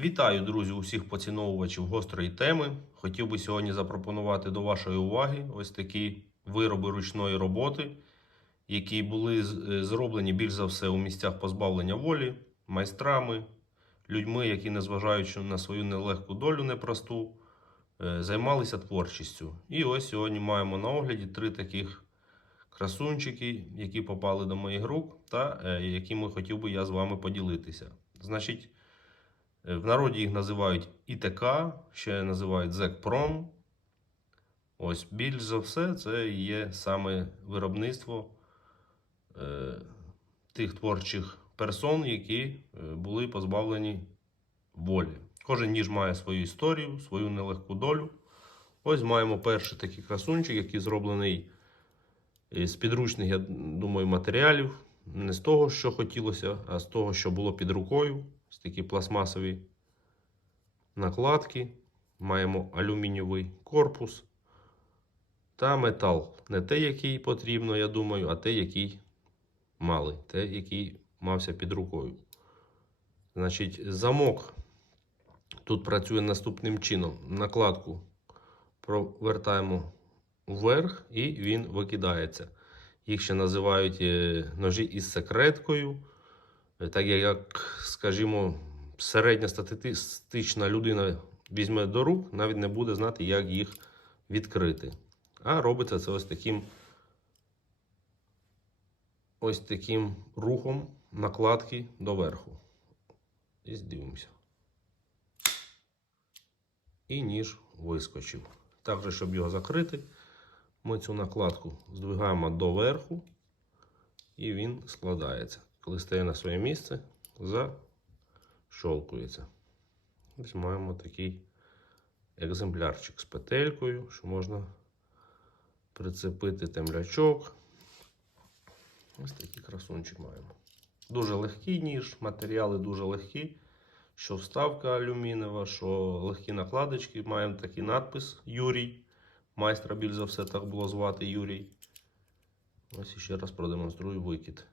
Вітаю, друзі, усіх поціновувачів гострої теми. Хотів би сьогодні запропонувати до вашої уваги ось такі вироби ручної роботи, які були е, зроблені більш за все у місцях позбавлення волі, майстрами, людьми, які, незважаючи на свою нелегку долю непросту, е, займалися творчістю. І ось сьогодні маємо на огляді три таких красунчики, які попали до моїх рук, та е, якими хотів би я з вами поділитися. Значить, В народі їх називають ІТК, ще називають ЗЕКПРОМ. Ось більш за все, це є саме виробництво е, тих творчих персон, які е, були позбавлені волі. Кожен ніж має свою історію, свою нелегку долю. Ось маємо перший такий красунчик, який зроблений е, з підручних, я думаю, матеріалів. Не з того, що хотілося, а з того, що було під рукою. Ось такі пластмасові накладки. Маємо алюмінієвий корпус та метал. Не те, який потрібно, я думаю, а те, який мали, те, який мався під рукою. Значить, замок тут працює наступним чином. Накладку провертаємо вверх і він викидається. Їх ще називають е, ножі із секреткою. Так як, скажімо, середня статистична людина візьме до рук, навіть не буде знати, як їх відкрити. А робиться це ось таким ось таким рухом накладки доверху. І здивимося. І ніж вискочив. Також, щоб його закрити, ми цю накладку здвигаємо доверху, і він складається. Коли стає на своє місце, защолкується. Ось маємо такий екземплярчик з петелькою, що можна прицепити темлячок. Ось такий красунчик маємо. Дуже легкий ніж, матеріали дуже легкі. Що вставка алюмінієва, що легкі накладочки. Маємо такий надпис Юрій. Майстра більш за все так було звати Юрій. Ось ще раз продемонструю викид.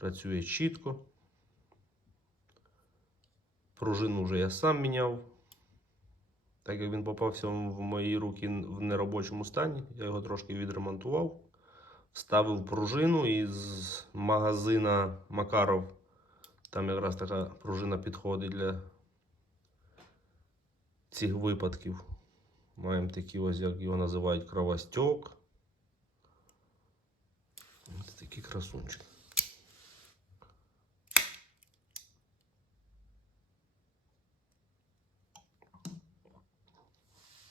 Працює чітко. Пружину вже я сам міняв. Так як він попався в мої руки в неробочому стані, я його трошки відремонтував. Вставив пружину із магазина Макаров. Там якраз така пружина підходить для цих випадків. Маємо такі ось, як його називають, кровостьок. Ось такий красунчик.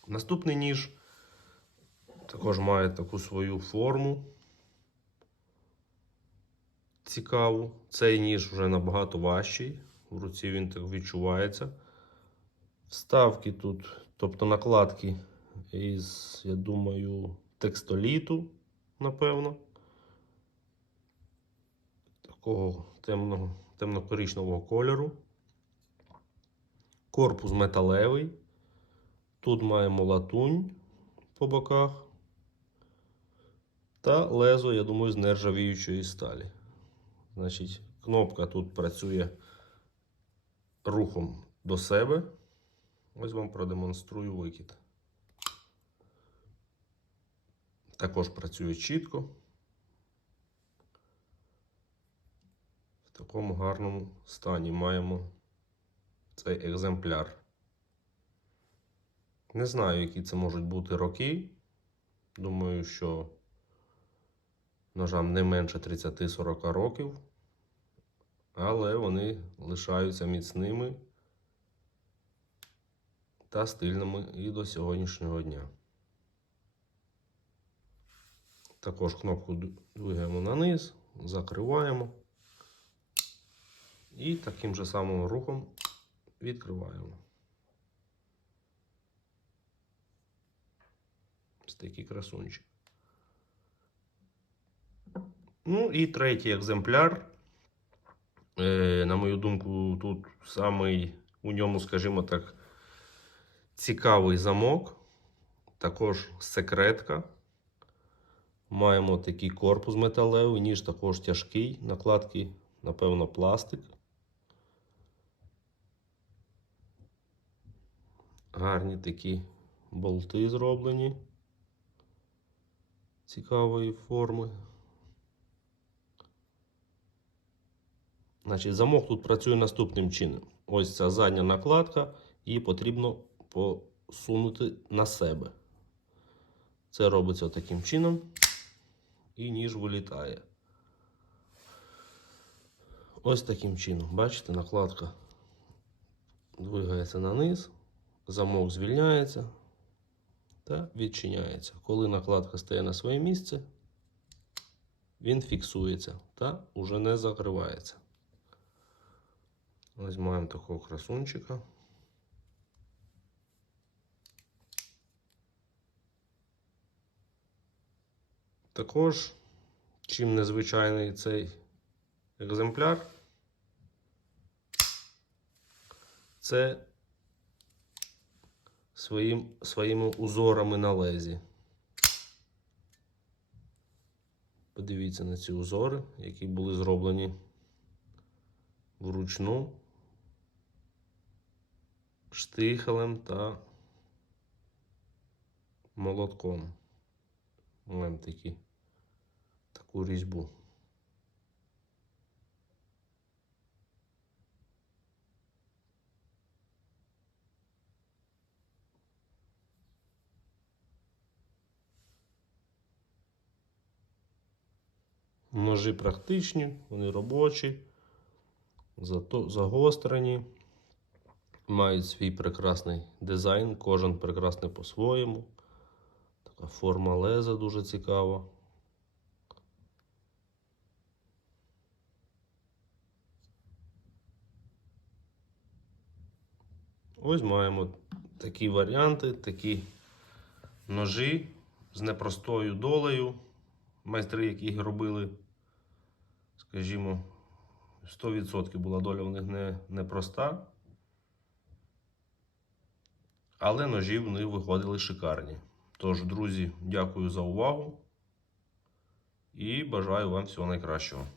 Наступний ніж також має таку свою форму. Цікаву. Цей ніж вже набагато важчий. В руці він так відчувається. Вставки тут, тобто накладки із, я думаю, текстоліту, напевно. Такого темного, темно-коричневого кольору. Корпус металевий. Тут маємо латунь по боках. Та лезо, я думаю, з нержавіючої сталі. Значить, кнопка тут працює рухом до себе. Ось вам продемонструю викид. Також працює чітко. В такому гарному стані маємо цей екземпляр. Не знаю, які це можуть бути роки. Думаю, що ножам не менше 30-40 років, але вони лишаються міцними та стильними і до сьогоднішнього дня. Також кнопку двигаємо на низ, закриваємо і таким же самим рухом відкриваємо. такий красунчик. Ну і третій екземпляр. Е, на мою думку, тут самий у ньому, скажімо так, цікавий замок. Також секретка. Маємо такий корпус металевий, ніж також тяжкий, накладки, напевно, пластик. Гарні такі болти зроблені. Цікавої форми. Значить, замок тут працює наступним чином. Ось ця задня накладка, її потрібно посунути на себе. Це робиться таким чином, і ніж вилітає. Ось таким чином. Бачите, накладка двигається на низ, замок звільняється та відчиняється. Коли накладка стає на своє місце, він фіксується та уже не закривається. Ось маємо такого красунчика. Також, чим незвичайний цей екземпляр, це своїм, своїми узорами на лезі. Подивіться на ці узори, які були зроблені вручну штихелем та молотком. Маємо такі, таку різьбу. Ножі практичні, вони робочі, загострені, мають свій прекрасний дизайн, кожен прекрасний по-своєму. Така форма леза дуже цікава. Ось маємо такі варіанти, такі ножі з непростою долею. Майстри, які робили, скажімо, 100% була доля у них не, непроста. Але ножі вони виходили шикарні. Тож, друзі, дякую за увагу і бажаю вам всього найкращого.